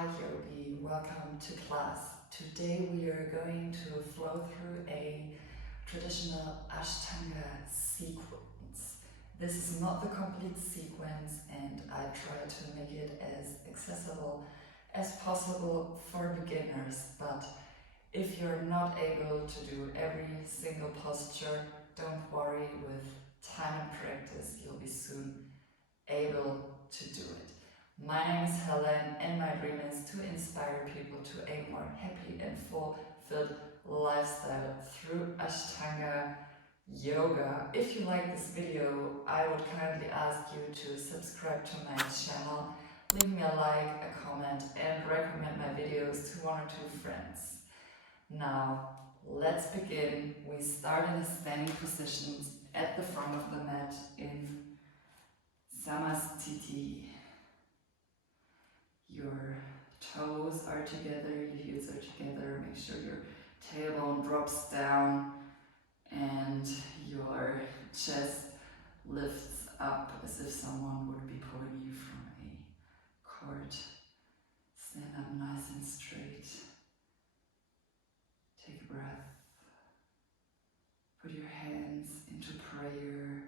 Hi Yogi, welcome to class. Today we are going to flow through a traditional Ashtanga sequence. This is not the complete sequence and I try to make it as accessible as possible for beginners, but if you're not able to do every single posture, don't worry, with time and practice you'll be soon able to do it. My name is Helen and my dream is to inspire people to a more happy and fulfilled lifestyle through Ashtanga yoga. If you like this video, I would kindly ask you to subscribe to my channel, leave me a like, a comment and recommend my videos to one or two friends. Now, let's begin. We start in the standing positions at the front of the mat in Samastiti. Your toes are together, your heels are together. Make sure your tailbone drops down and your chest lifts up as if someone would be pulling you from a cord. Stand up nice and straight. Take a breath. Put your hands into prayer.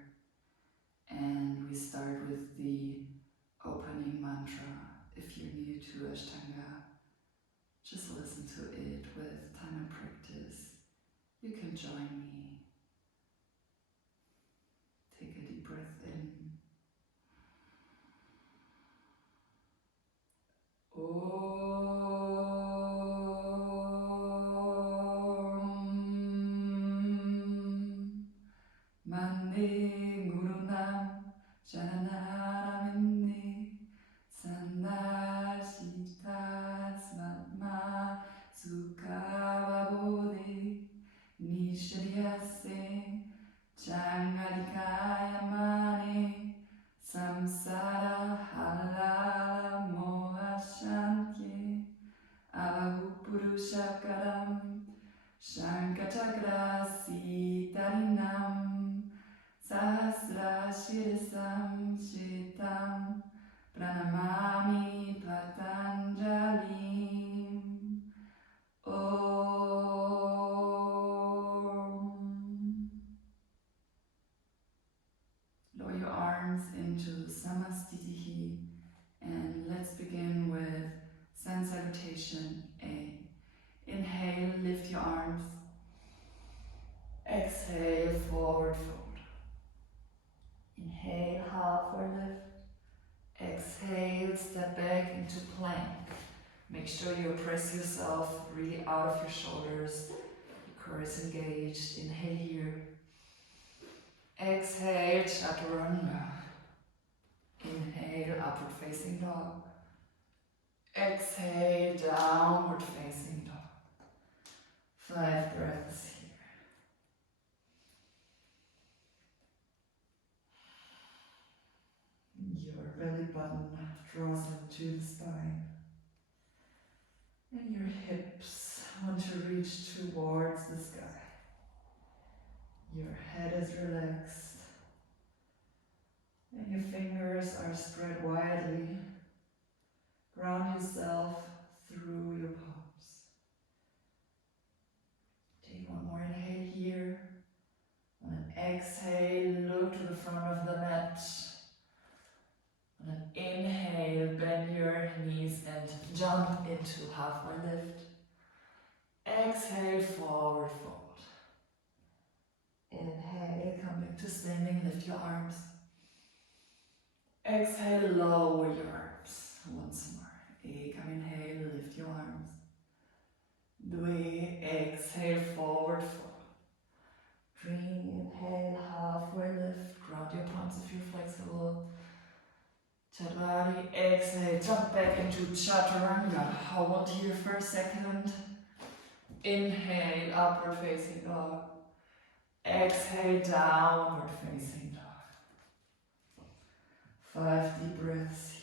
And we start with the opening mantra. If you're new to Ashtanga, just listen to it. With time and practice, you can join me. Take a deep breath in. Mande Gurunam Jananaramini Sanashitas Matma Sukhavabodhi Nishriyase Changalikayamane Samsara Halala Mohashantye Avagupurushakaram Shankachakra Sitarinam Sahasra Shirsam Shitam Pranamami Patanjalim. Om. Lower your arms into Samastitihi and let's begin with sun salutation A. Inhale, lift your arms. Exhale, forward fold. Inhale, halfway lift. Exhale, step back into plank. Make sure you press yourself really out of your shoulders. Your core is engaged. Inhale here. Exhale, chaturanga. Inhale, upward facing dog. Exhale, downward facing dog. 5 breaths here. Your belly button draws into the spine. And your hips want to reach towards the sky. Your head is relaxed. And your fingers are spread widely. Ground yourself through your palms. Take one more inhale here. On an exhale, look to the front of the mat. On an inhale, bend your knees and jump into halfway lift. Exhale, forward fold. Inhale, come back to standing, lift your arms. Exhale, lower your arms. Once more. Ekam, inhale, lift your arms. Dve, exhale, forward fold. Dream, inhale, halfway lift. Ground your palms if you're flexible. Chaturanga, exhale, jump back into chaturanga. Hold here for a second. Inhale, upward facing dog. Exhale, downward facing dog. 5 deep breaths here.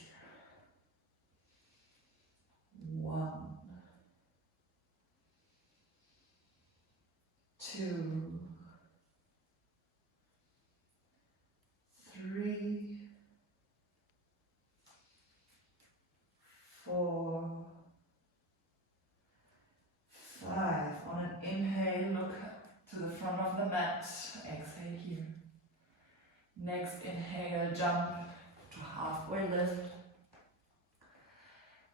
1, 2, 3, 4, legs. Inhale, jump to halfway lift.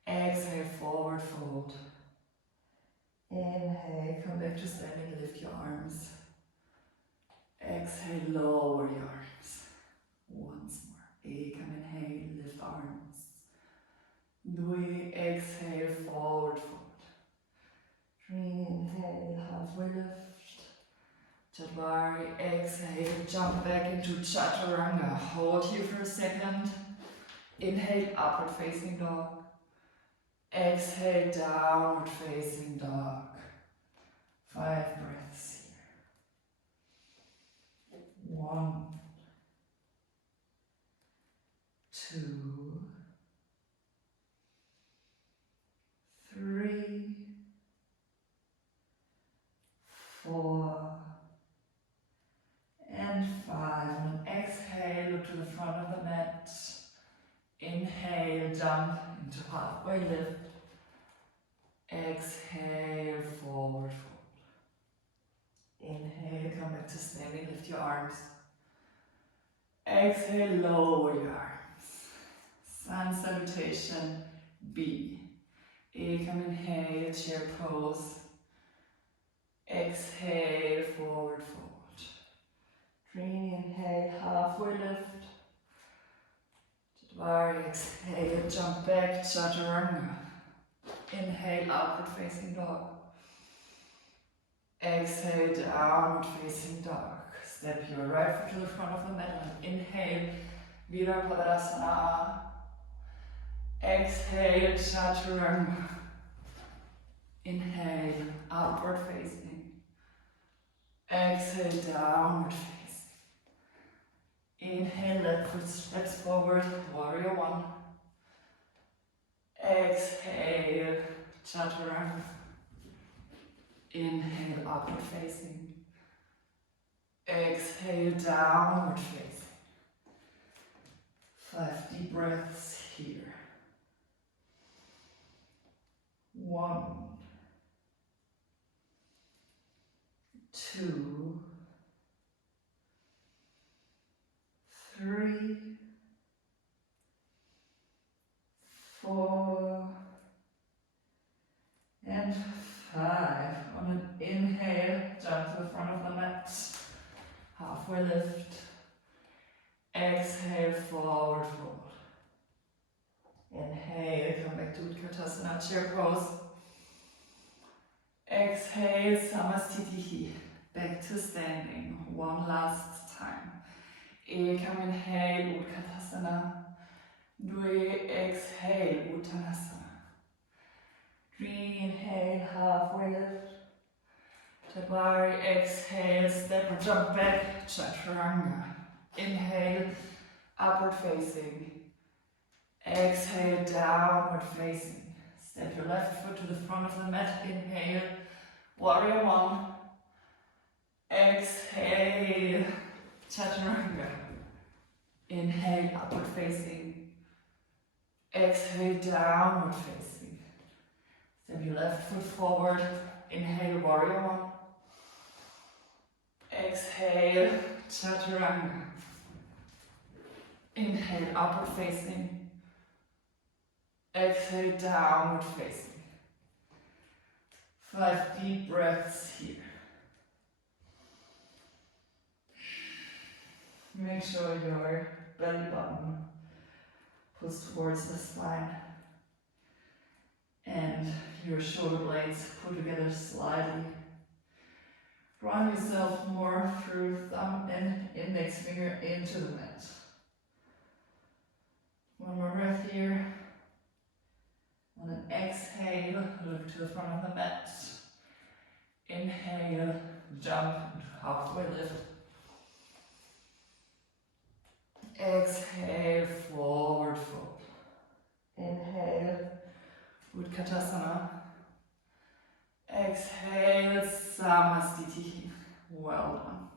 Exhale, forward fold. Inhale, come back to standing, lift your arms. Exhale, lower your arms. Once more. Come inhale, lift arms. Dui, exhale, forward fold. Inhale, halfway lift. Chatwari, exhale, jump back into Chaturanga. Hold here for a second. Inhale, upward facing dog. Exhale, downward facing dog. 5 breaths here. 1, 2, 3, 4, and 5. And exhale, look to the front of the mat. Inhale, jump into halfway lift. Exhale, forward fold. Inhale, come back to standing, lift your arms. Exhale, lower your arms. Sun salutation, B. Come inhale, chair pose. Exhale, forward fold. Inhale, halfway lift. Jadwari, exhale, jump back, Chaturanga. Inhale, upward facing dog. Exhale, downward facing dog. Step your right foot to the front of the mat and inhale, Virabhadrasana. Exhale, Chaturanga. Inhale, upward facing. Exhale, downward facing. Inhale, left foot steps forward, warrior 1. Exhale, Chaturanga. Inhale, upward facing. Exhale, downward facing. 5 deep breaths here. 1, 2, 3, 4, and 5. On an inhale, jump to the front of the mat. Halfway lift. Exhale, forward fold. Inhale, come back to Utkatasana, chair pose. Exhale, Samasthiti. Back to standing. One last time. Come inhale, Utkatasana. Dui, exhale, Uttanasana. 3, inhale, halfway lift. Jadwari, exhale, step or jump back, Chaturanga. Inhale, upward facing. Exhale, downward facing. Step your left foot to the front of the mat. Inhale, warrior 1. Exhale, Chaturanga. Inhale, upward facing. Exhale, downward facing. Step your left foot forward. Inhale, warrior 1. Exhale, Chaturanga. Inhale, upward facing. Exhale, downward facing. 5 deep breaths here. Make sure your belly button pulls towards the spine and your shoulder blades pull together slightly. Ground yourself more through thumb and index finger into the mat. One more breath here. On an exhale, look to the front of the mat. Inhale, jump into halfway lift. Exhale, forward fold. Inhale, Utkatasana. Exhale, Samasthiti. Well done.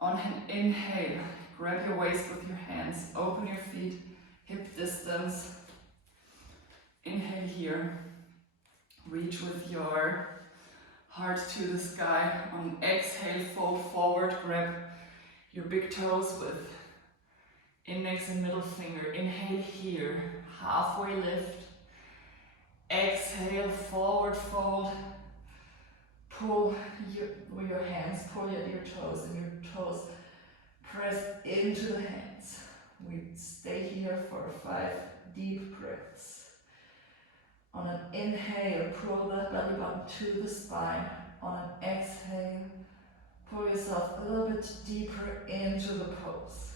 On an inhale, grab your waist with your hands, open your feet, hip distance. Inhale here. Reach with your heart to the sky. On exhale, fold forward, grab your big toes with Index and middle finger. Inhale here. Halfway lift. Exhale, forward fold. Pull with your hands, pull at your toes, and your toes press into the hands. We stay here for 5 deep breaths. On an inhale, pull the belly button to the spine. On an exhale, pull yourself a little bit deeper into the pose.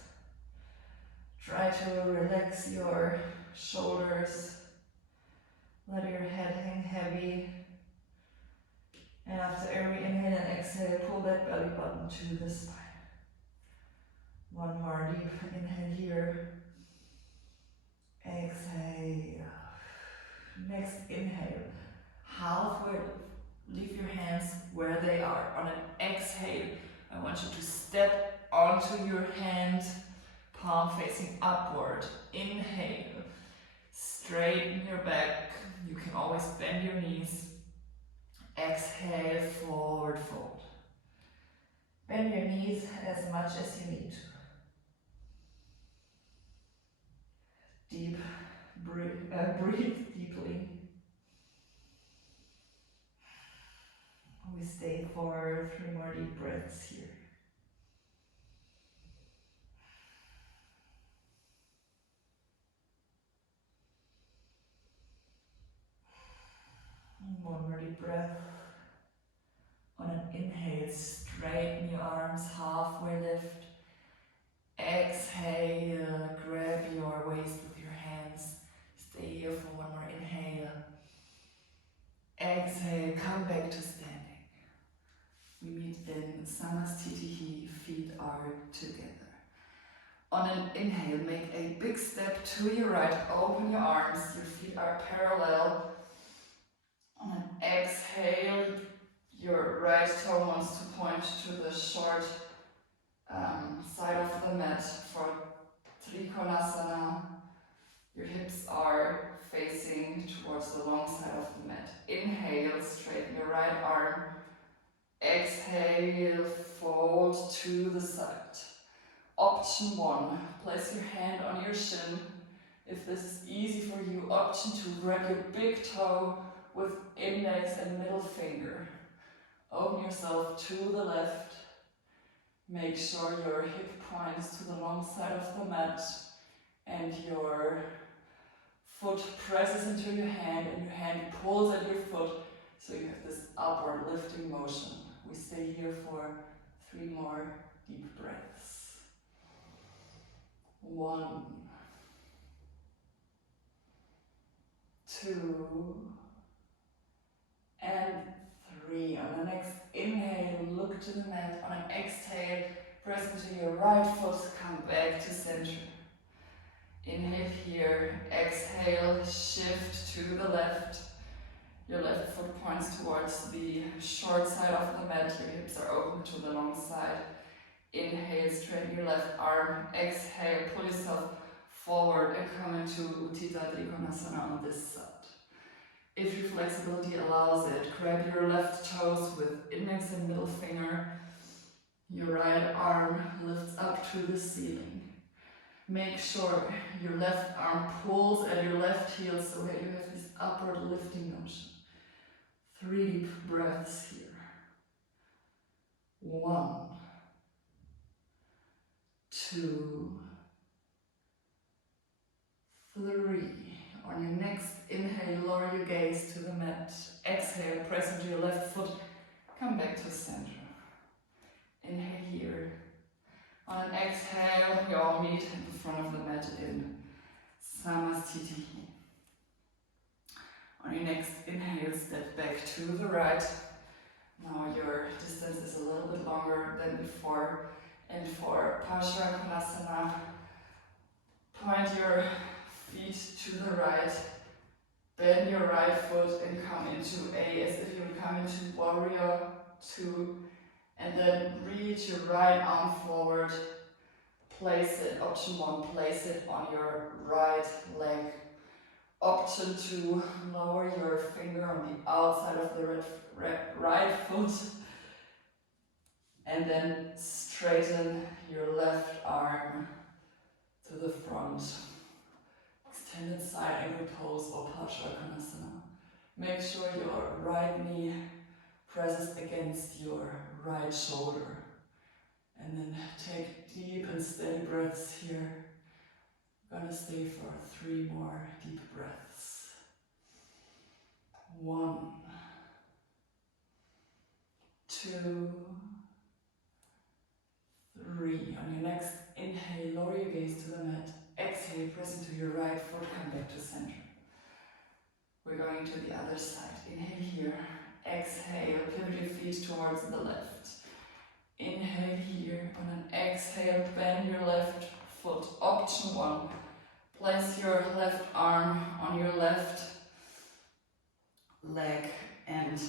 Try to relax your shoulders. Let your head hang heavy. And after every inhale and exhale, pull that belly button to the spine. One more deep inhale here. Exhale. Next inhale. Halfway, leave your hands where they are. On an exhale, I want you to step onto your hand, palm facing upward. Inhale. Straighten your back. You can always bend your knees. Exhale, forward fold. Bend your knees as much as you need to. Deep, breathe deeply. We stay for 3 more deep breaths here. One more deep breath. On an inhale, straighten your arms, halfway lift. Exhale, grab your waist with your hands. Stay here for one more inhale. Exhale, come back to standing. We meet in Samastitihi, feet are together. On an inhale, make a big step to your right, open your arms, your feet are parallel. On an exhale, your right toe wants to point to the short side of the mat for Trikonasana. Your hips are facing towards the long side of the mat. Inhale, straighten your right arm. Exhale, fold to the side. Option 1, place your hand on your shin. If this is easy for you, option 2, grab your big toe with index and middle finger. Open yourself to the left. Make sure your hip points to the long side of the mat and your foot presses into your hand and your hand pulls at your foot, so you have this upward lifting motion. We stay here for 3 more deep breaths. 1, 2, and 3. On the next inhale, look to the mat. On an exhale, press into your right foot, come back to center. Inhale here, exhale, shift to the left. Your left foot points towards the short side of the mat. Your hips are open to the long side. Inhale, straighten your left arm. Exhale, pull yourself forward and come into Utthita Trikonasana on this side. If your flexibility allows it, grab your left toes with index and middle finger. Your right arm lifts up to the ceiling. Make sure your left arm pulls at your left heel so that you have this upward lifting motion. 3 deep breaths here. 1, 2, 3. On your next inhale, lower your gaze to the mat. Exhale, press into your left foot. Come back to center. Inhale here. On an exhale, we all meet at the front of the mat in Samastitihi. On your next inhale, step back to the right. Now your distance is a little bit longer than before. And for Parsvakonasana, point your feet to the right. Bend your right foot and come into as if you would come into Warrior 2. And then reach your right arm forward. Place it, option 1, place it on your right leg. Option 2, lower your finger on the outside of the right foot. And then straighten your left arm to the front. Extended side angle pose or Parsvakonasana. Make sure your right knee presses against your right shoulder. And then take deep and steady breaths here. Gonna stay for 3 more deep breaths. 1, 2, 3. On your next inhale, lower your gaze to the mat. Exhale, press into your right foot, come back to center. We're going to the other side. Inhale here. Exhale, pivot your feet towards the left. Inhale here. On an exhale, bend your left foot. Option 1. Place your left arm on your left leg and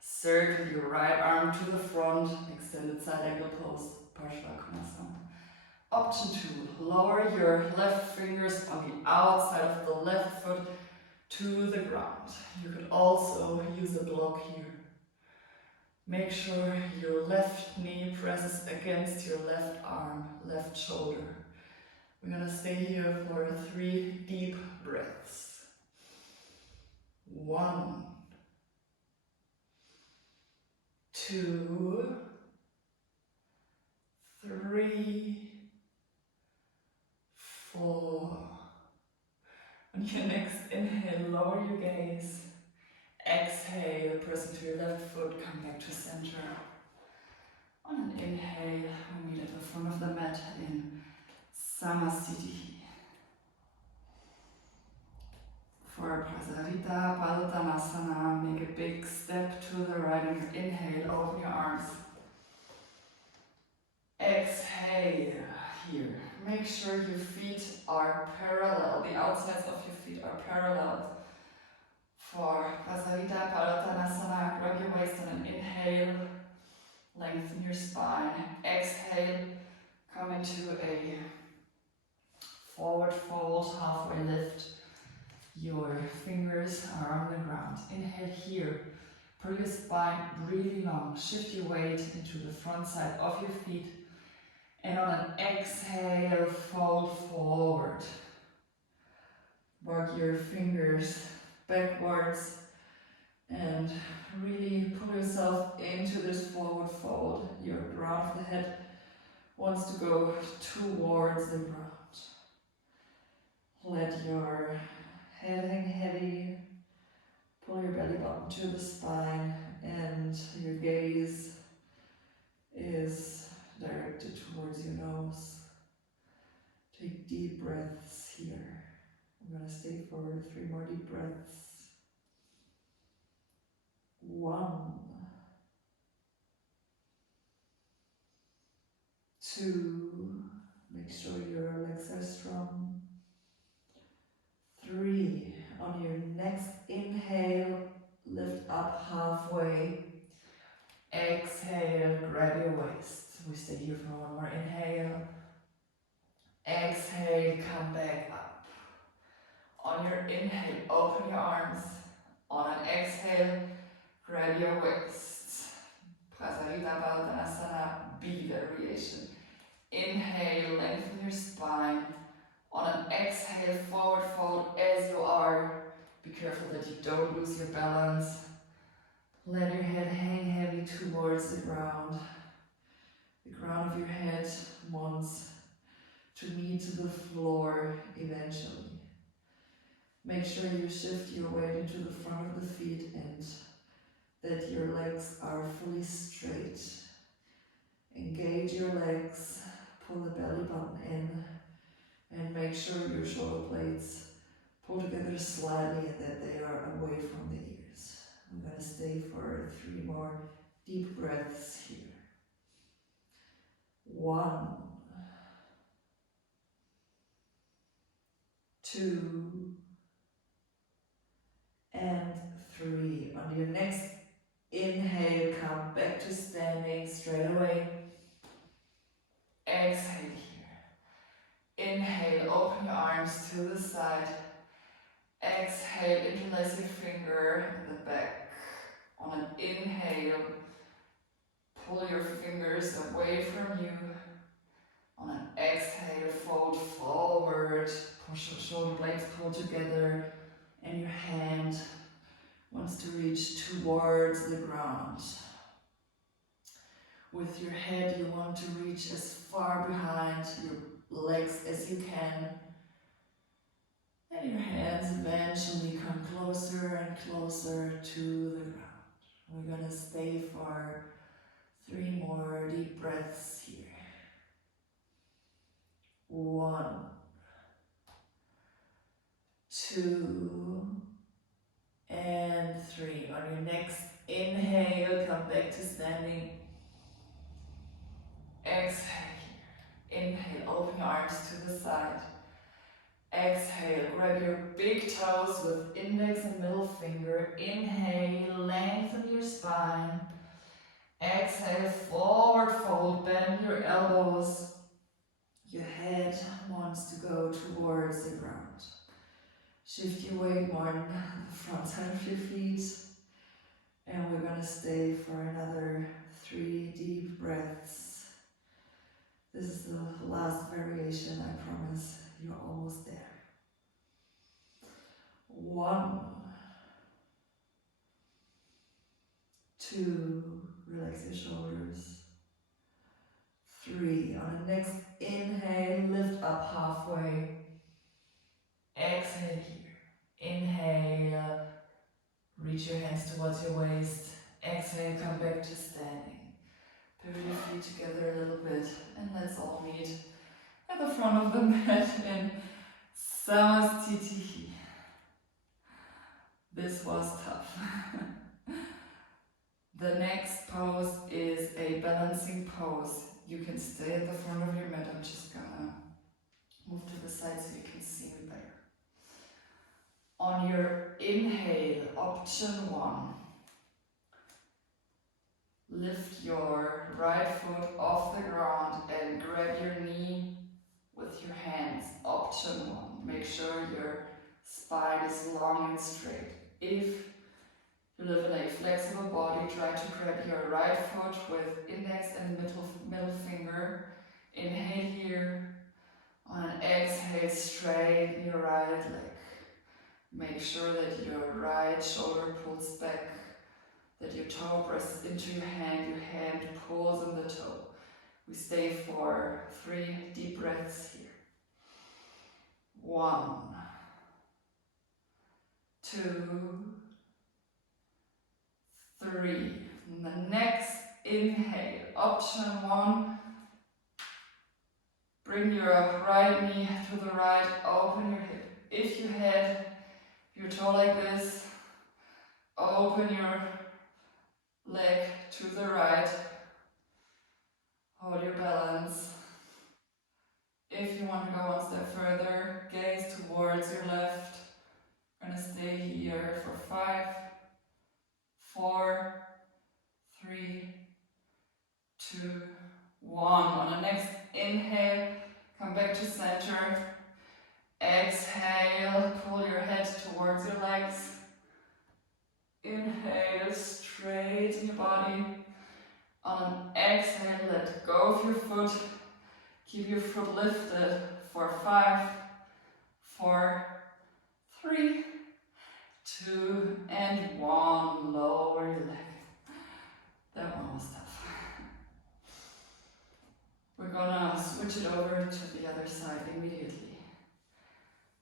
circle your right arm to the front. Extended side angle pose, Parsvakonasana. Option 2. Lower your left fingers on the outside of the left foot to the ground. You could also use a block here. Make sure your left knee presses against your left arm, left shoulder. We're gonna stay here for 3 deep breaths. 1, 2, 3, 4. On your next inhale, lower your gaze. Exhale, press into your left foot, come back to center. On an inhale, we meet at the front of the mat in Samasthiti. For Prasarita Padottanasana, make a big step to the right and inhale, open your arms. Exhale here. Make sure your feet are parallel, the outsides of your feet are parallel. For Prasarita Padottanasana, grab your waist on an inhale, lengthen your spine. Exhale, come into a forward fold, halfway lift. Your fingers are on the ground. Inhale here. Pull your spine really long. Shift your weight into the front side of your feet. And on an exhale, fold forward. Work your fingers backwards and really pull yourself into this forward fold. Your crown of the head wants to go towards the ground. Let your head hang heavy. Pull your belly button to the spine and your gaze is directed towards your nose. Take deep breaths here. I'm going to stay for 3 more deep breaths. 1, 2, make sure your legs are strong. 3, on your next inhale, lift up halfway. Exhale, grab your waist. We stay here for 1 more inhale. Exhale, come back up. On your inhale, open your arms. On an exhale, grab your waist. Prasarita Padottanasana, B variation. Inhale, lengthen your spine. On an exhale, forward fold as you are. Be careful that you don't lose your balance. Let your head hang heavy towards the ground. The crown of your head wants to meet the floor eventually. Make sure you shift your weight into the front of the feet and that your legs are fully straight. Engage your legs, pull the belly button in, and make sure your shoulder blades pull together slightly and that they are away from the ears. I'm going to stay for 3 more deep breaths here. 1, 2, and 3. On your next inhale, come back to standing straight away. Exhale here. Inhale, open your arms to the side. Exhale, interlace your finger in the back. On an inhale, pull your fingers away from you. On an exhale, fold forward, push your shoulder blades pull together, and your hand wants to reach towards the ground. With your head, you want to reach as far behind your legs as you can. And your hands eventually come closer and closer to the ground. We're going to stay for 3 more deep breaths here. 1, 2, and 3. On your next inhale, come back to standing. Exhale here. Inhale, open your arms to the side. Exhale, grab your big toes with index and middle finger. Inhale, lengthen your spine. Exhale, forward fold, bend your elbows. Your head wants to go towards the ground. Shift your weight more on the front side of your feet. And we're going to stay for another 3 deep breaths. This is the last variation, I promise. You're almost there. 1, 2, relax your shoulders. 3, on the next inhale, lift up halfway. Exhale here. Inhale, reach your hands towards your waist. Exhale, come back to standing. Pivot your feet together a little bit, and let's all meet at the front of the mat in Samastitihi. This was tough. The next pose is a balancing pose. You can stay at the front of your mat. I'm just gonna move to the side so you can see me better. On your inhale, option 1, lift your right foot off the ground and grab your knee with your hands. Option 1, make sure your spine is long and straight. If you live in a flexible body, try to grab your right foot with index and middle finger. Inhale here. On an exhale, straighten your right leg. Make sure that your right shoulder pulls back, that your toe presses into your hand pulls on the toe. We stay for 3 deep breaths here. 1, 2, 3. And the next inhale, option 1, bring your right knee to the right, open your hip. If you had your toe like this, open your leg to the right, hold your balance. If you want to go one step further, gaze towards your left. We're going to stay here for 5, 4, 3, 2, 1. On the next inhale, come back to center. Exhale, pull your head towards your legs. Inhale, straighten your body. On an exhale, let go of your foot. Keep your foot lifted for 5, 4, 3, 2, and 1. Lower your leg. That one was tough. We're gonna switch it over to the other side immediately.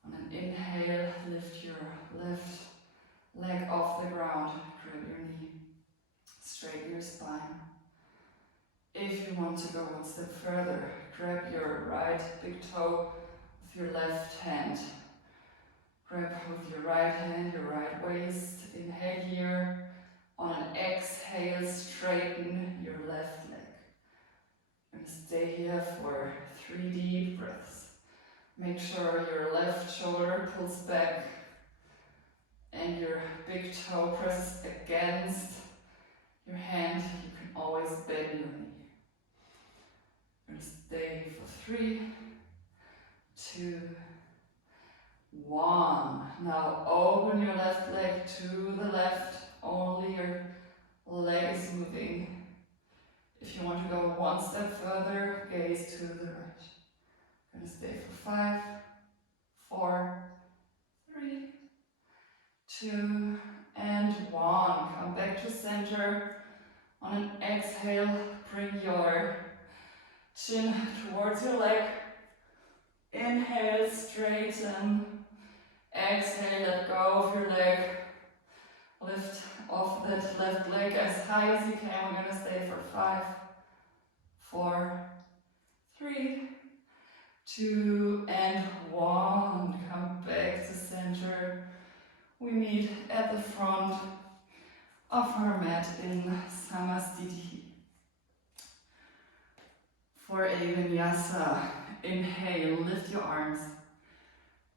On an inhale, lift your left leg off the ground. Grab your knee. Straighten your spine. If you want to go one step further, grab your right big toe with your left hand. Grab with your right hand, your right waist. Inhale here. On an exhale, straighten your left leg. And stay here for 3 deep breaths. Make sure your left shoulder pulls back and your big toe presses against your hand. You can always bend your knee. We're going to stay for 3, 2, 1. Now open your left leg to the left. Only your leg is moving. If you want to go one step further, gaze to the right. Gonna stay for 5, 4, 3, 2, and 1. Come back to center. On an exhale, bring your chin towards your leg. Inhale, straighten. Exhale, let go of your leg. Lift off that left leg as high as you can. We're gonna stay for 5, 4, 3, 2, and 1. Come back to center. We meet at the front of our mat in Samasthiti. For a vinyasa, inhale, lift your arms.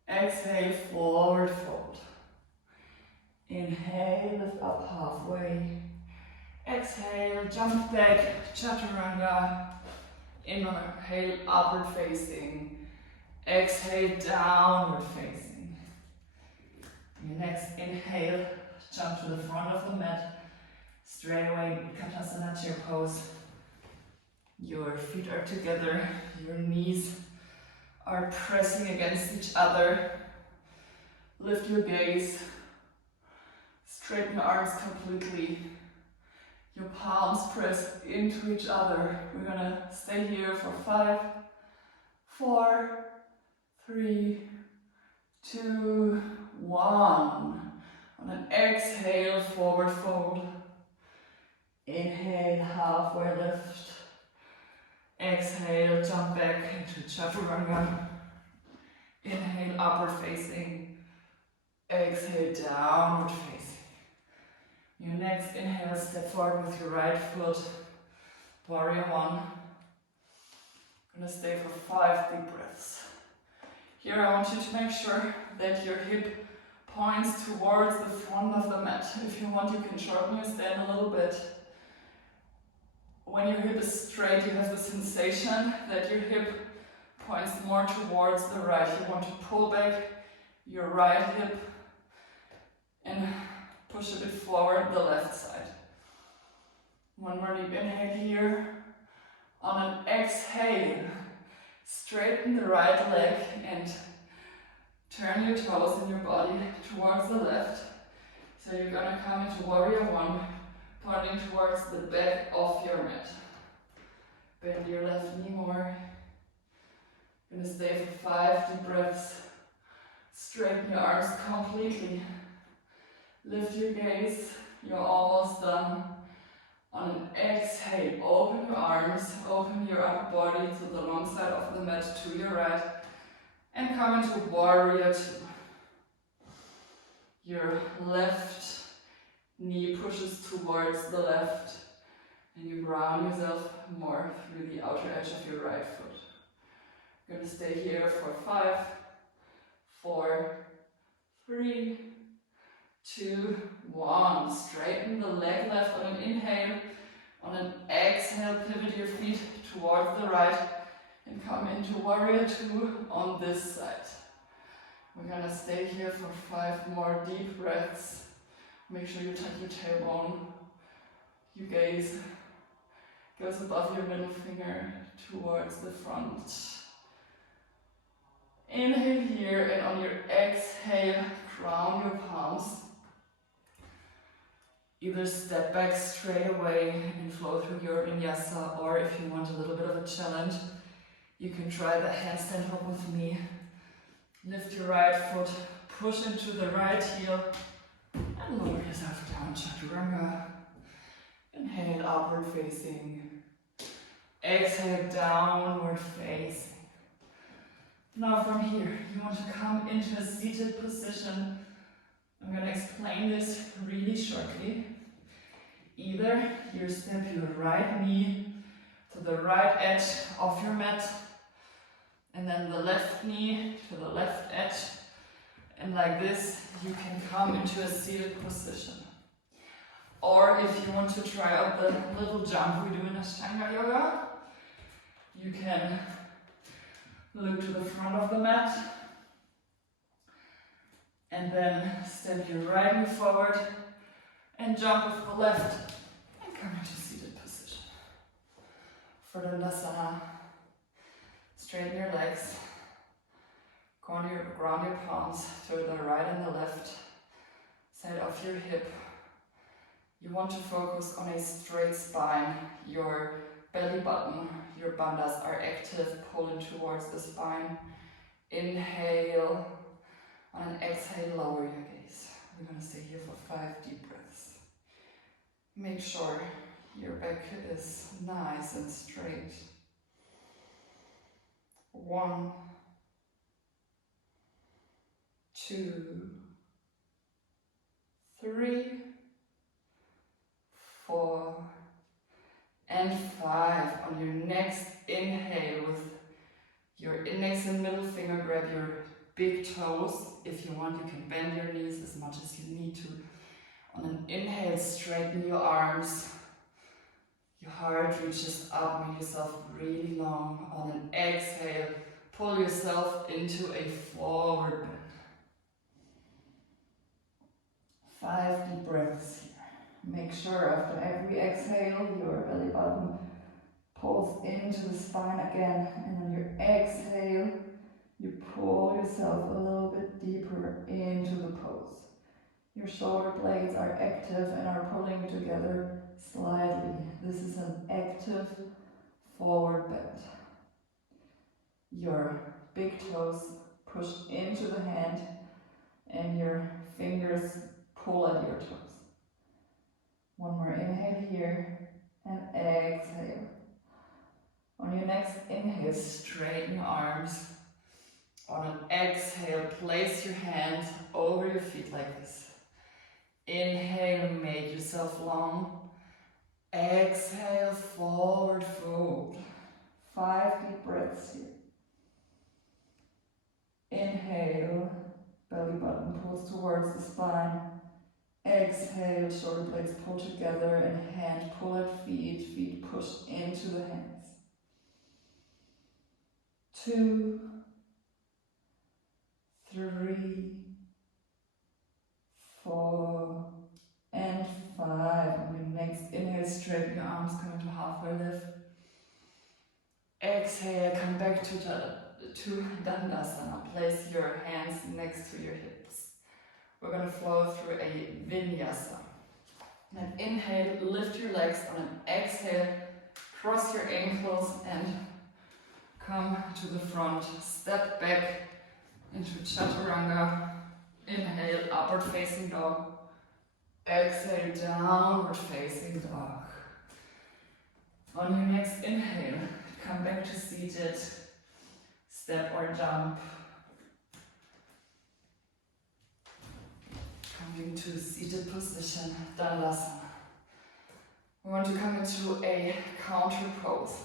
Exhale, forward fold. Inhale, lift up halfway. Exhale, jump back, chaturanga. Inhale, upward facing. Exhale, downward facing. Your next inhale, jump to the front of the mat. Straight away, Utkatasana chair pose. Your feet are together, your knees are pressing against each other. Lift your gaze. Straighten your arms completely. Your palms press into each other. We're gonna stay here for 5, 4, 3, 2, 1. On an exhale, forward fold. Inhale, halfway lift. Exhale, jump back into chaturanga. Inhale, upward facing. Exhale, downward facing. Your next inhale, step forward with your right foot. Warrior 1. Gonna stay for 5 deep breaths. Here I want you to make sure that your hip points towards the front of the mat. If you want, you can shorten your stand a little bit. When your hip is straight, you have the sensation that your hip points more towards the right. You want to pull back your right hip and push a bit forward the left side. One more deep inhale here. On an exhale, straighten the right leg and turn your toes in your body towards the left. So you're gonna come into warrior 1, pointing towards the back of your mat. Bend your left knee more. Gonna stay for 5 deep breaths. Straighten your arms completely. Lift your gaze. You're almost done. On an exhale, open your arms, open your upper body to the long side of the mat to your right, and come into warrior 2. Your left knee pushes towards the left, and you ground yourself more through the outer edge of your right foot. You're going to stay here for 5, 4, 3, 2, 1. Straighten the leg left on an inhale. On an exhale, pivot your feet towards the right and come into warrior 2 on this side. We're going to stay here for 5 more deep breaths. Make sure you tuck your tailbone. Your gaze goes above your middle finger towards the front. Inhale here, and on your exhale, ground your palms. Either step back straight away and flow through your vinyasa, or if you want a little bit of a challenge, you can try the handstand hop with me. Lift your right foot, push into the right heel, and lower yourself down, chaturanga. Inhale, upward facing. Exhale, downward facing. Now from here, you want to come into a seated position. I'm going to explain this really shortly. Either you step your right knee to the right edge of your mat, and then the left knee to the left edge, and like this you can come into a seated position. Or if you want to try out the little jump we do in Ashtanga yoga, you can look to the front of the mat and then step your right knee forward and jump with the left and come into seated position. For Dandasana, straighten your legs, Ground your palms to the right and the left side of your hip. You want to focus on a straight spine. Your belly button, your bandhas are active, pulling towards the spine. Inhale. On an exhale, lower your gaze. We're going to stay here for 5 deep breaths. Make sure your back is nice and straight. 1, 2, 3, 4, and 5. On your next inhale, with your index and middle finger, grab your big toes. If you want, you can bend your knees as much as you need to. On an inhale, straighten your arms. Your heart reaches up, make yourself really long. On an exhale, pull yourself into a forward bend. 5 deep breaths here. Make sure after every exhale, your belly button pulls into the spine again. And on your exhale, you pull yourself a little bit deeper into the pose. Your shoulder blades are active and are pulling you together slightly. This is an active forward bend. Your big toes push into the hand and your fingers pull at your toes. One more inhale here and exhale. On your next inhale, straighten arms. On an exhale, place your hands over your feet like this. Inhale, make yourself long. Exhale, forward fold. 5 deep breaths here. Inhale, belly button pulls towards the spine. Exhale, shoulder blades pull together and hand pull at feet. Feet push into the hands. 2, 3, 4, and 5. On your next inhale, straighten your arms, come into halfway lift. Exhale, come back to Dandasana. Place your hands next to your hips. We're going to flow through a vinyasa. And inhale, lift your legs. On an exhale, cross your ankles and come to the front. Step back into chaturanga. Inhale, upward facing dog. Exhale, downward facing dog. On your next inhale, come back to seated. Step or jump. Coming to seated position, Dandasana. We want to come into a counter pose.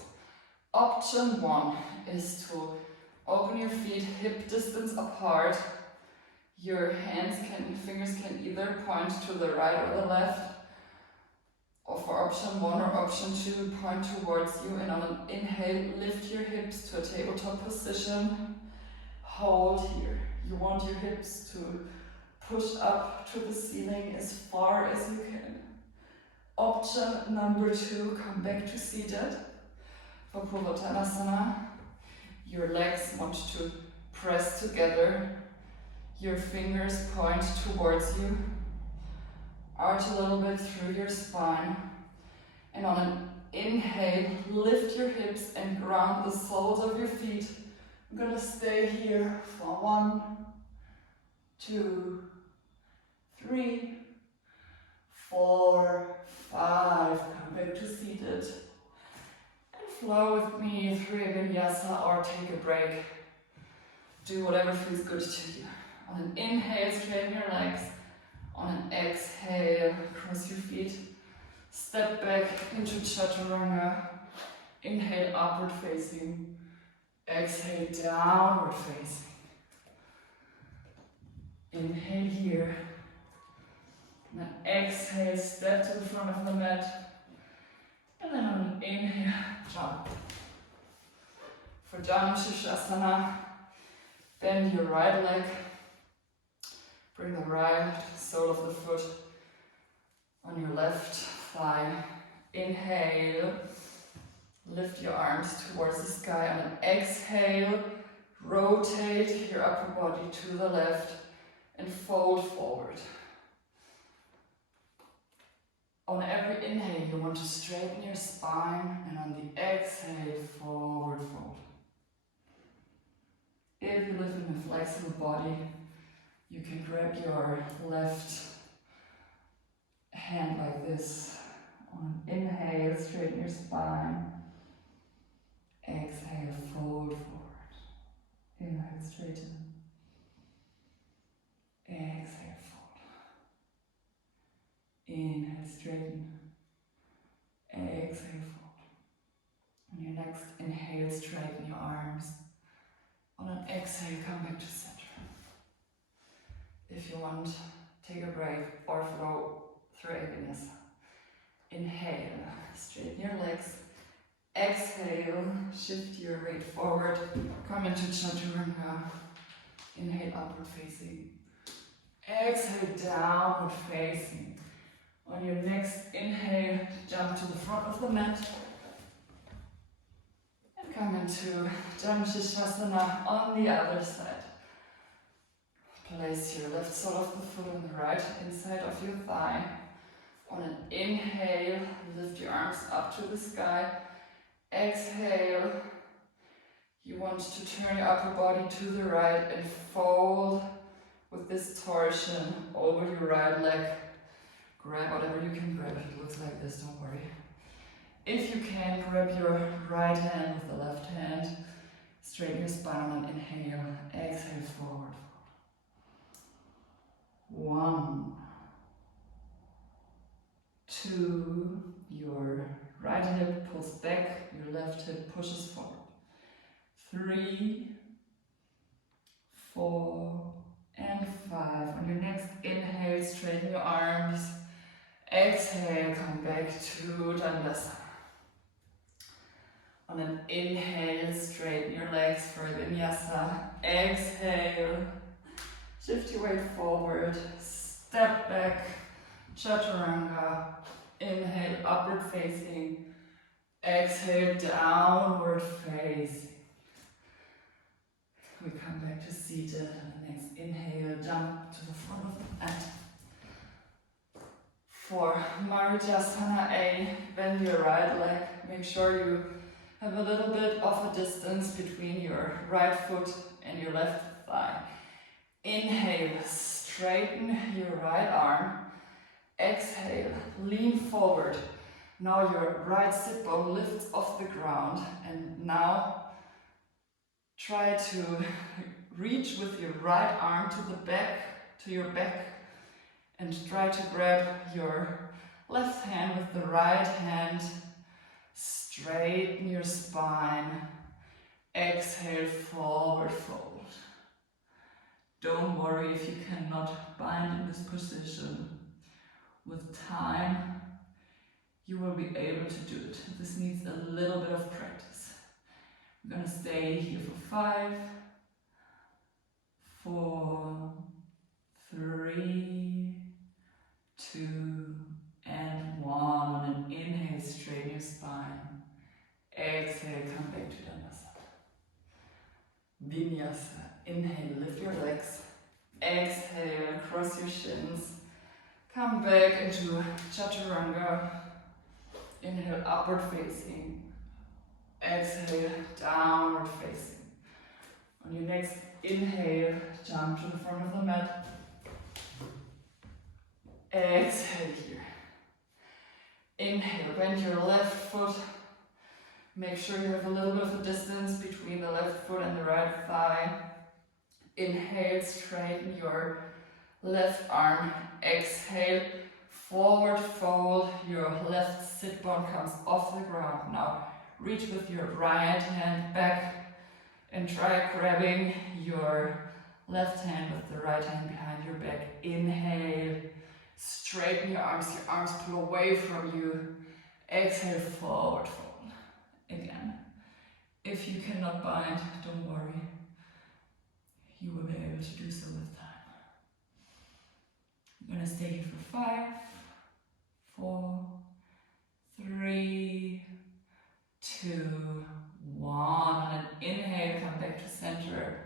Option 1 is to open your feet hip distance apart. Your fingers can either point to the right or the left. Or for option 1 or option 2, point towards you. And on an inhale, lift your hips to a tabletop position. Hold here. You want your hips to push up to the ceiling as far as you can. Option number 2, come back to seated. For Purvottanasana, your legs want to press together. Your fingers point towards you. Arch a little bit through your spine. And on an inhale, lift your hips and ground the soles of your feet. I'm going to stay here for 1, 2, 3, 4, 5. Come back to seated. And flow with me through a vinyasa or take a break. Do whatever feels good to you. On an inhale, straighten your legs. On an exhale, cross your feet. Step back into chaturanga. Inhale, upward facing. Exhale, downward facing. Inhale here. And then exhale, step to the front of the mat. And then on an inhale, jump. For Janu Shirshasana, bend your right leg. Bring the right sole of the foot on your left thigh. Inhale, lift your arms towards the sky. On an exhale, Rotate your upper body to the left and fold forward. On every inhale, you want to straighten your spine, and on the exhale, forward fold. If you live in a flexible body, you can grab your left hand like this. On inhale, straighten your spine. Exhale, fold forward. Inhale, straighten. Exhale, fold. Inhale, straighten. Exhale, fold. On your next inhale, straighten your arms. On an exhale, come back to center. If you want, take a break or flow through Vinyasa. Inhale, straighten your legs. Exhale, shift your weight forward. Come into Chaturanga. Inhale, upward facing. Exhale, downward facing. On your next inhale, jump to the front of the mat. And come into Dhamma on the other side. Place your left sole of the foot on the right inside of your thigh. On an inhale, lift your arms up to the sky. Exhale, you want to turn your upper body to the right and fold with this torsion over your right leg. Grab whatever you can grab. It looks like this, don't worry. If you can, grab your right hand with the left hand. Straighten your spine on an inhale. Exhale, forward. 1, 2, your right hip pulls back, your left hip pushes forward. 3, 4, and 5. On your next inhale, straighten your arms. Exhale, come back to Dandasana. On an inhale, straighten your legs for Vinyasa. Exhale, shift your weight forward, step back, Chaturanga. Inhale, upward facing. Exhale, downward facing. We come back to seated. On the next inhale, jump to the front of the mat. For Marujasana A, bend your right leg. Make sure you have a little bit of a distance between your right foot and your left thigh. Inhale, straighten your right arm. Exhale, lean forward. Now your right sit bone lifts off the ground, and now try to reach with your right arm to the back, to your back, and try to grab your left hand with the right hand. Straighten your spine. Exhale, forward fold. Don't worry if you cannot bind in this position. With time, you will be able to do it. This needs a little bit of practice. I'm going to stay here for 5, 4, 3, 2, and 1. On an inhale, straighten your spine. Exhale, come back to Dandasana. Vinyasa. Inhale, lift your legs. Exhale, cross your shins. Come back into Chaturanga. Inhale, upward facing. Exhale, downward facing. On your next inhale, jump to the front of the mat. Exhale here. Inhale, bend your left foot. Make sure you have a little bit of a distance between the left foot and the right thigh. Inhale, straighten your left arm. Exhale, forward fold. Your left sit bone comes off the ground. Now reach with your right hand back and try grabbing your left hand with the right hand behind your back. Inhale, straighten your arms pull away from you. Exhale, forward fold. Again, if you cannot bind, don't worry. You will be able to do so with time. I'm going to stay here for 5, 4, 3, 2, 1. On an inhale, come back to center.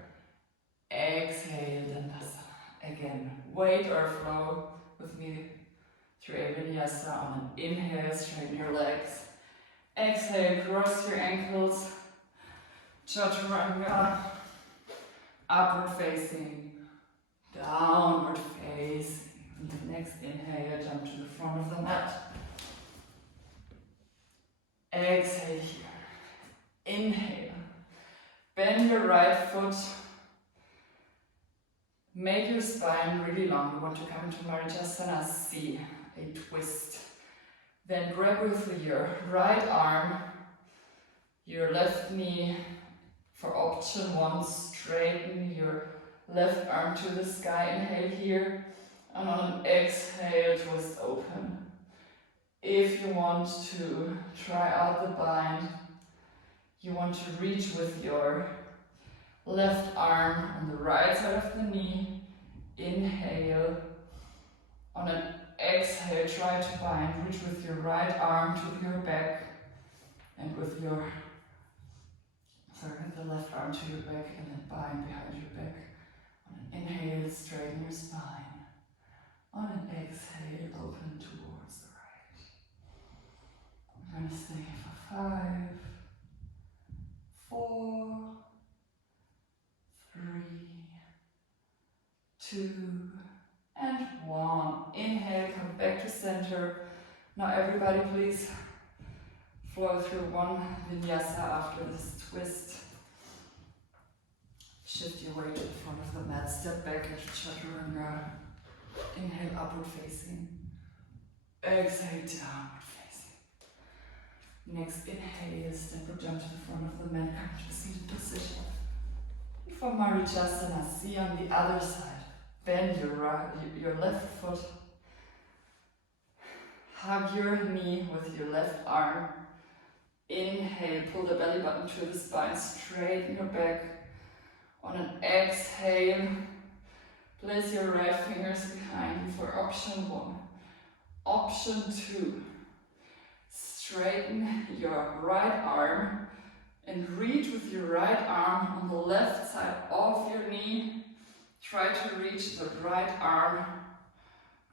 vinyasa. On an inhale, straighten your legs. Exhale, cross your ankles. Chaturanga. Upward facing. Downward facing. And the next inhale, jump to the front of the mat. Exhale here. Inhale. Bend your right foot. Make your spine really long. You want to come into Marichyasana C, a twist. Then grab with your right arm, your left knee. For option 1, straighten your left arm to the sky. Inhale here. And on an exhale, twist open. If you want to try out the bind, you want to reach with your left arm on the right side of the knee. Inhale. On an exhale, try to bind. Reach with your right arm to your back and with your the left arm to your back and then bind behind your back. On an inhale, straighten your spine. On an exhale, open towards the right. We're going to stay here for 5, 4, 3, 2, and 1. Inhale, come back to center. Now everybody please flow through one vinyasa after this twist. Shift your weight to the front of the mat, step back into Chaturanga. Inhale, upward facing. Exhale, downward facing. Next inhale, step or jump to the front of the mat, come to seated position. And for Marichyasana, see on the other side. Bend your left foot. Hug your knee with your left arm. Inhale, pull the belly button to the spine, straighten your back. On an exhale, place your right fingers behind you for option 1. Option 2, straighten your right arm and reach with your right arm on the left side of your knee. Try to reach the right arm,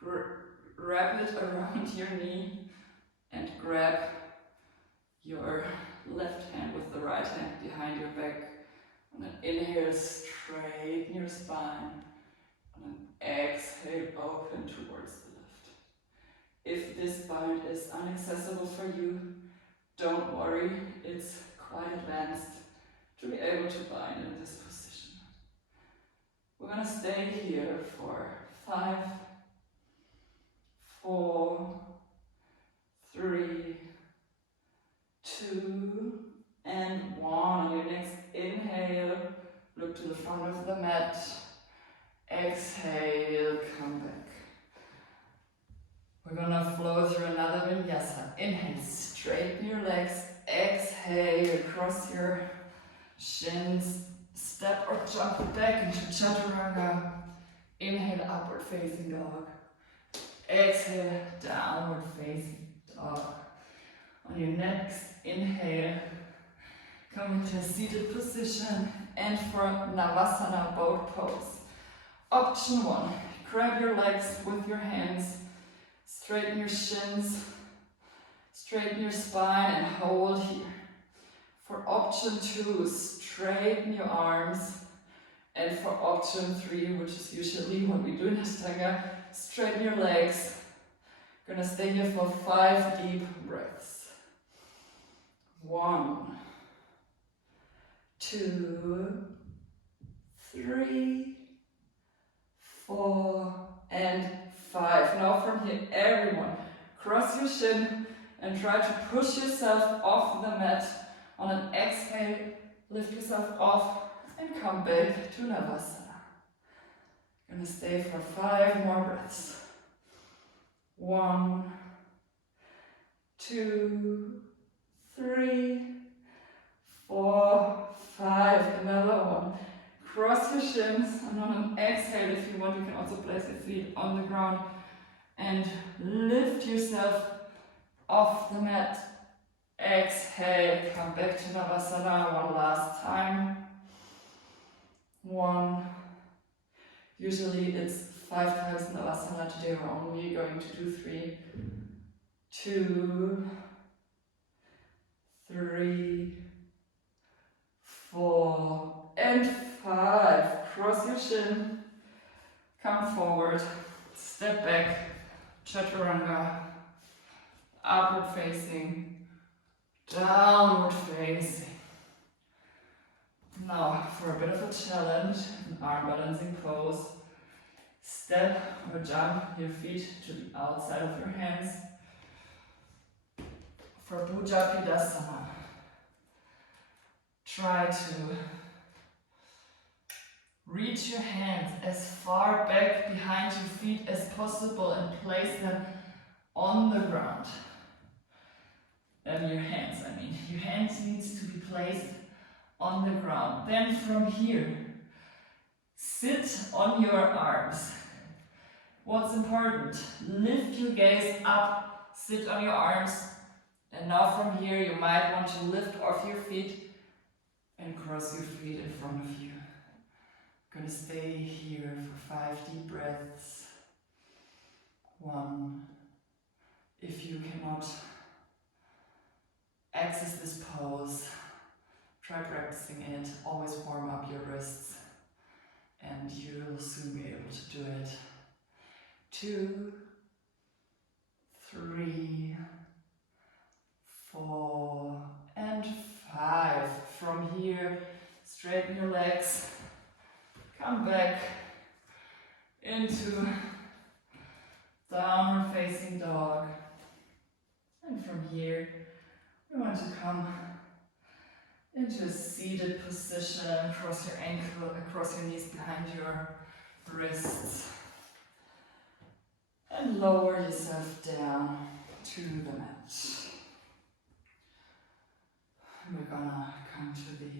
wrap it around your knee and grab your left hand with the right hand behind your back. On an inhale, straighten your spine. On an exhale, open towards the left. If this bind is inaccessible for you, don't worry, it's quite advanced to be able to bind in this position. We're going to stay here for 5, 4, 3, 2, and 1. On your next inhale, look to the front of the mat. Exhale, come back. We're gonna flow through another vinyasa. Inhale, straighten your legs. Exhale, cross your shins. Step or jump back into Chaturanga. Inhale, upward facing dog. Exhale, downward facing dog. On your next inhale, come into a seated position and for Navasana boat pose. Option 1, grab your legs with your hands, straighten your shins, straighten your spine and hold here. For option 2, straighten your arms. And for option 3, which is usually what we do in Ashtanga, straighten your legs. Gonna stay here for 5 deep breaths. 1, 2, 3, 4, and 5. Now from here, everyone, cross your shin and try to push yourself off the mat. On an exhale, lift yourself off and come back to Navasana. Gonna stay for 5 more breaths. 1, 2, 3, 4, 5. Another one. Cross your shins and on an exhale, if you want, you can also place your feet on the ground and lift yourself off the mat. Exhale, come back to Navasana one last time. 1. Usually it's 5 times Navasana. Today we're only going to do 3. 2, 3, 4, and 5. Cross your chin. Come forward. Step back. Chaturanga. Upward facing. Downward facing. Now for a bit of a challenge, an arm balancing pose. Step or jump your feet to the outside of your hands. For Bhuja Pidasana, try to reach your hands as far back behind your feet as possible and place them on the ground. Your hands needs to be placed on the ground. Then from here, sit on your arms. What's important? Lift your gaze up, sit on your arms, and now from here you might want to lift off your feet and cross your feet in front of you. Gonna stay here for 5 deep breaths. 1. If you cannot access this pose, try practicing it. Always warm up your wrists and you'll soon be able to do it. 2, 3, 4, and 5. From here, straighten your legs, come back into downward facing dog. And from here, we want to come into a seated position. Cross your ankle, across your knees behind your wrists. And lower yourself down to the mat. We're gonna come to the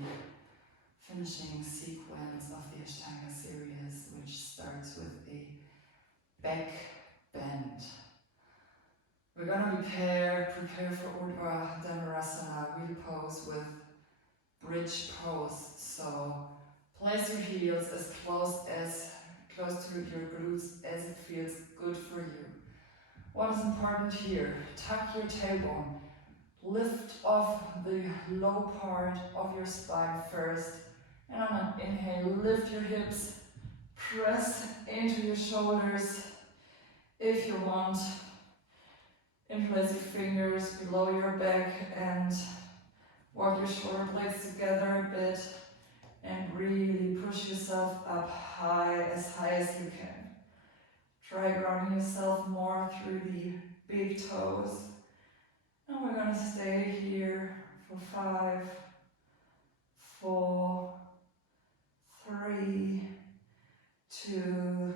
finishing sequence of the Ashtanga series, which starts with a back bend. We're gonna prepare for Urdhva Dhanurasana, wheel pose with bridge pose. So place your heels as close to your glutes as it feels good for you. What is important here? Tuck your tailbone. Lift off the low part of your spine first. And on an inhale, lift your hips. Press into your shoulders. If you want, interlace your fingers below your back and walk your shoulder blades together a bit. And really push yourself up high as you can. Try grounding yourself more through the big toes. And we're going to stay here for 5, 4, 3, 2,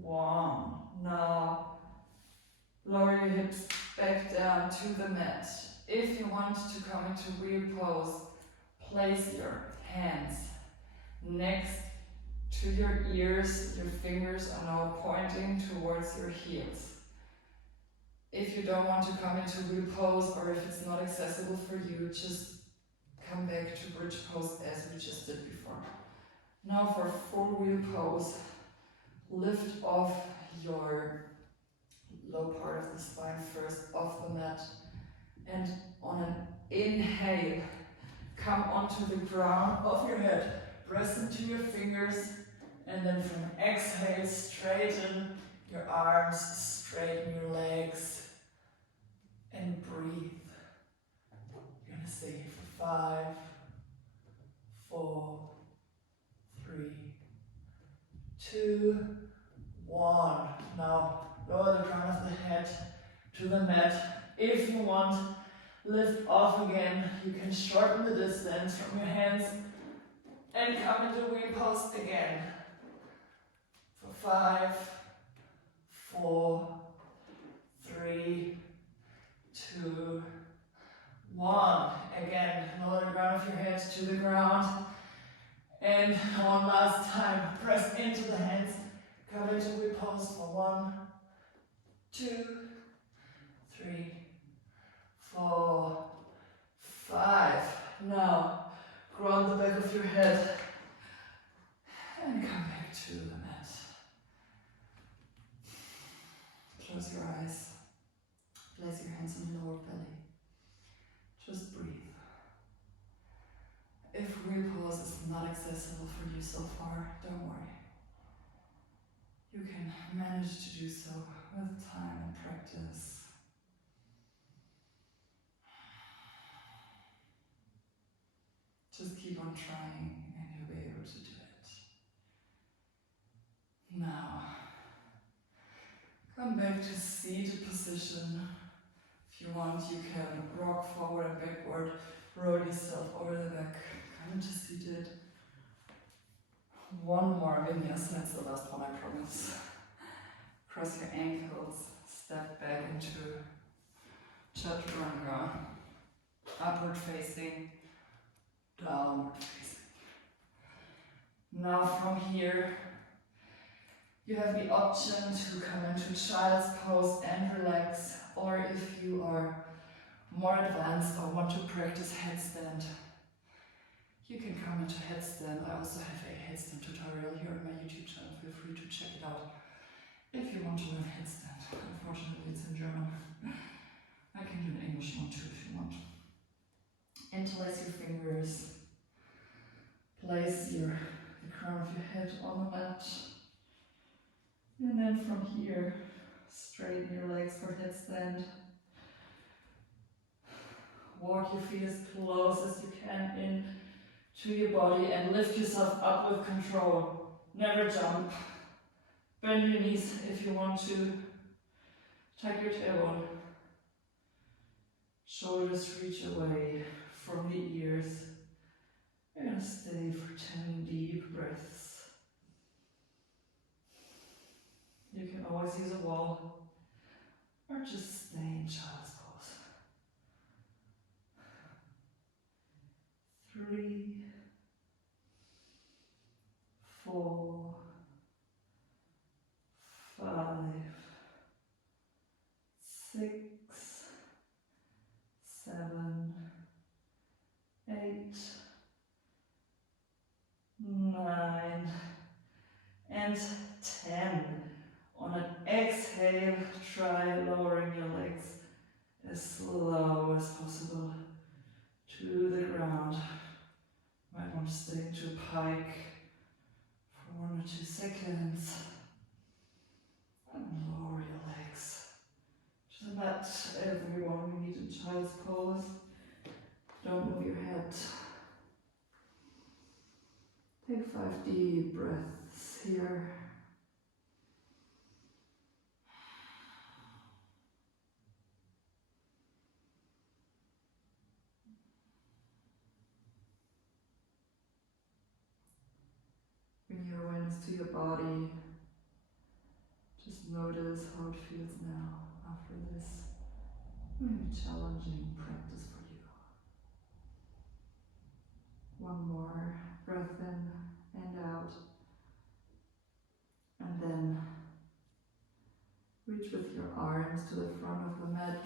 1. Now lower your hips back down to the mat. If you want to come into wheel pose, place your hands next to your ears. Your fingers are now pointing towards your heels. If you don't want to come into wheel pose, or if it's not accessible for you, just come back to bridge pose as we just did before. Now for full wheel pose, lift off your low part of the spine first off the mat, and on an inhale, come onto the crown of your head. Press into your fingers, and then from exhale, straighten your arms, straighten your legs, and breathe. You're going to stay here for 5, 4, 3, 2, 1. Now lower the crown of the head to the mat. If you want, lift off again. You can shorten the distance from your hands and come into wheel pose again. For 5, 4, 3, 2, 1. Again, lower the ground of your head to the ground. And one last time, press into the hands. Come into wheel pose for 1, 2, 3, 4, 5. Now, ground the back of your head and come back to the mat. Close your eyes. Place your hands on your lower belly. Just breathe. If real pause is not accessible for you so far, don't worry. You can manage to do so with time and practice. Just keep on trying and you'll be able to do it. Now, come back to seated position. If you want, you can rock forward and backward, roll yourself over the back, come into seated. One more vinyasa, that's the last one, I promise. Cross your ankles, step back into chaturanga, upward facing, downward facing. Now from here, you have the option to come into child's pose and relax, or if you are more advanced or want to practice headstand, you can come into headstand. I also have a headstand tutorial here on my YouTube channel. Feel free to check it out if you want to learn headstand. Unfortunately, it's in German. I can do an English one too if you want. Interlace your fingers. Place the crown of your head on the mat. And then from here, straighten your legs for headstand. Walk your feet as close as you can in to your body and lift yourself up with control. Never jump. Bend your knees if you want to. Tuck your tailbone. Shoulders reach away from the ears. You're going to stay for 10 deep breaths. You can always use a wall or just stay in child's pose. 3, 4, 5, 6, 7, 8, 9, and 10. On an exhale, try lowering your legs as slow as possible to the ground. Might want to stay into pike for 1 or 2 seconds. And lower your legs. Just about everyone we need in child's pose. Don't move your head. Take 5 deep breaths here. Bring your awareness to your body. Just notice how it feels now after this really challenging practice for you. One more breath in and out. And then reach with your arms to the front of the mat.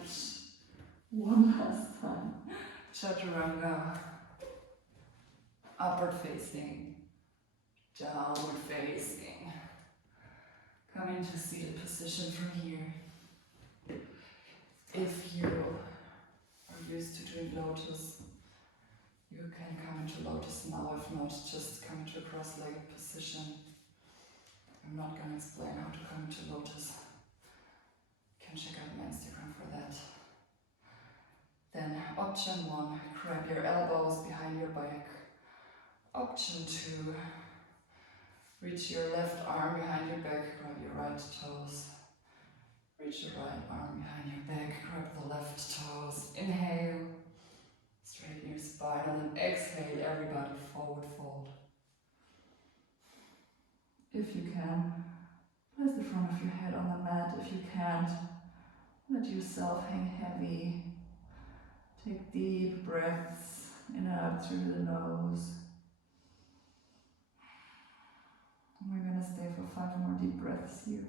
One last time. Chaturanga. Upward facing. Downward facing. Come into seated position from here. If you are used to doing lotus, you can come into lotus now. If not, just come into a cross-legged position. I'm not going to explain how to come into lotus. You can check out my Instagram for that. Then option 1, grab your elbows behind your back. Option 2, reach your left arm behind your back, grab your right toes. Reach your right arm behind your back, grab the left toes. Inhale, straighten your spine, and then exhale, everybody forward fold. If you can, place the front of your head on the mat. If you can't, let yourself hang heavy. Take deep breaths in and out through the nose. And we're going to stay for 5 more deep breaths here.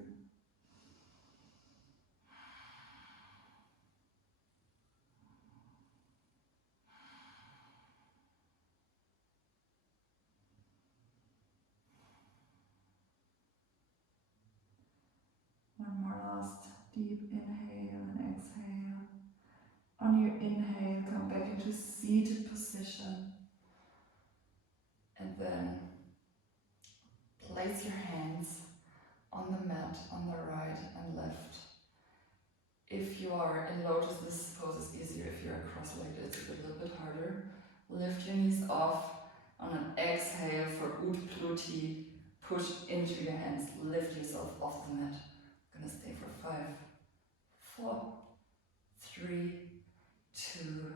One more last deep inhale and exhale. seated position. And then place your hands on the mat on the right and left. If you are in lotus, this pose is easier. If you're cross-legged, it's a little bit harder. Lift your knees off. On an exhale for Utplati, push into your hands. Lift yourself off the mat. I'm gonna stay for 5, 4, 3, 2,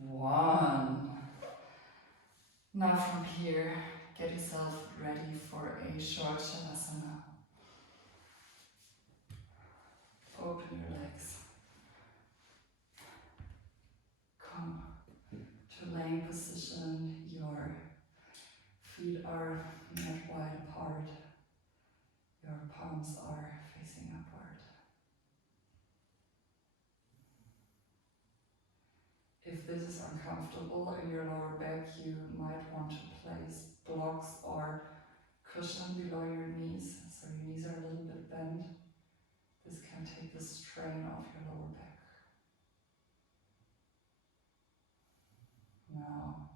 1. Now from here, get yourself ready for a short Shavasana. Open your legs. Come to laying position. Your feet are mat wide apart. Your palms are facing upward. If this is uncomfortable in your lower back, you might want to place blocks or cushion below your knees, so your knees are a little bit bent. This can take the strain off your lower back. Now,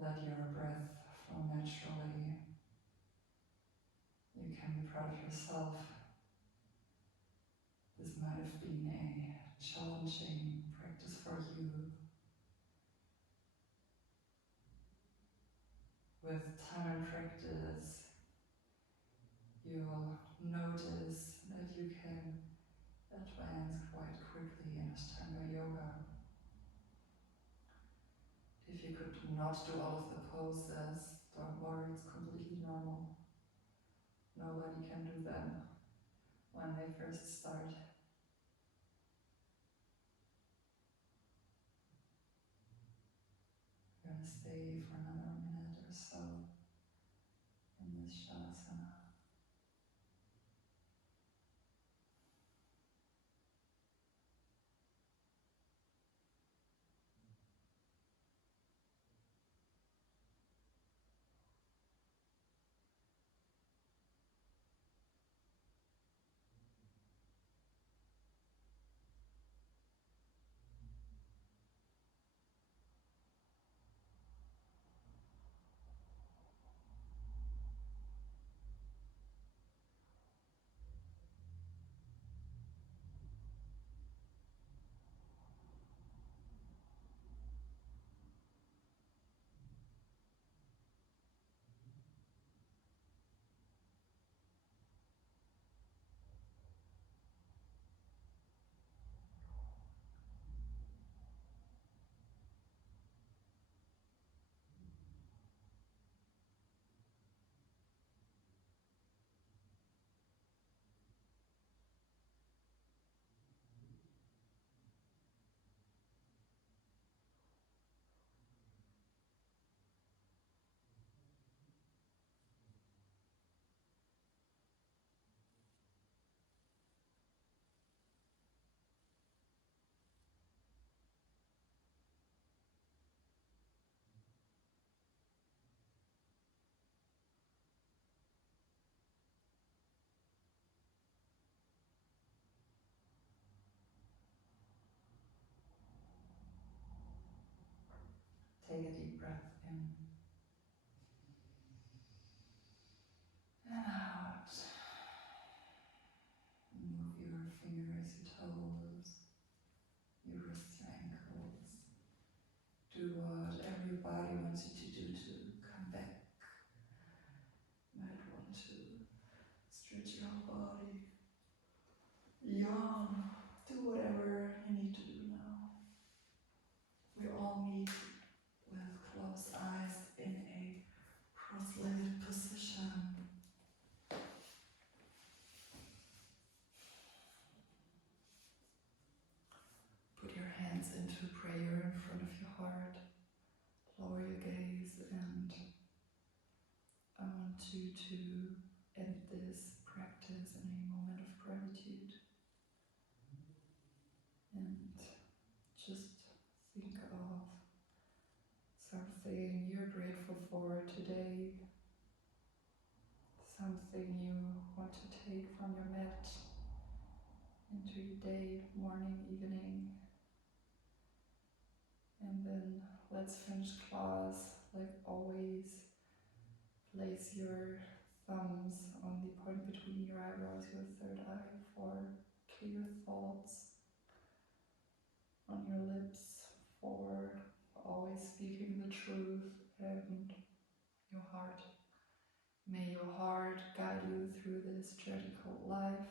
let your breath flow naturally. You can be proud of yourself. This might have been a challenging practice for you. With time and practice, you'll notice that you can advance quite quickly in Ashtanga Yoga. If you could not do all of the poses, don't worry, it's completely normal. Nobody can do them when they first start. We're going to stay for another minute or so in this Shavasana. Take a deep breath in and out. Move your fingers, your toes, your wrists, your ankles. Do whatever your body wants you to do to come back. Might want to stretch your whole body. Yawn. Do whatever you need to do now. We all meet with closed eyes in a cross-legged position. Put your hands into prayer in front of your heart. Lower your gaze, and I want you to end this practice in a moment of gratitude. And just think of something you're grateful for today, something you want to take from your mat into your day, morning, evening. And then let's finish class like always. Place your thumbs on the point between your eyebrows, your third eye, for clear thoughts. On your lips for always speaking the truth, and your heart. May your heart guide you through this journey called life.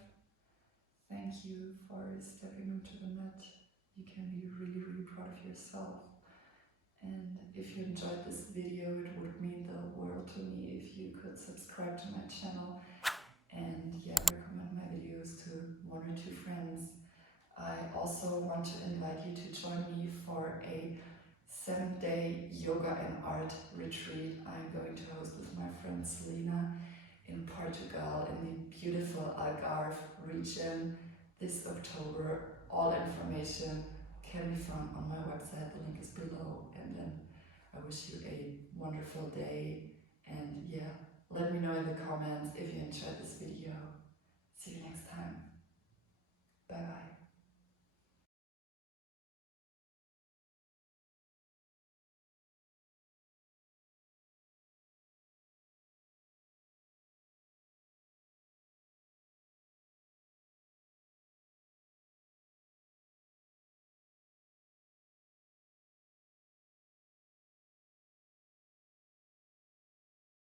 Thank you for stepping onto the mat. You can be really, really proud of yourself. And if you enjoyed this video, it would mean the world to me if you could subscribe to my channel and recommend my videos to 1 or 2 friends. I also want to invite you to join me for a 7-day yoga and art retreat I'm going to host with my friend Selena in Portugal in the beautiful Algarve region this October. All information can be found on my website, the link is below. And then I wish you a wonderful day, and let me know in the comments if you enjoyed this video.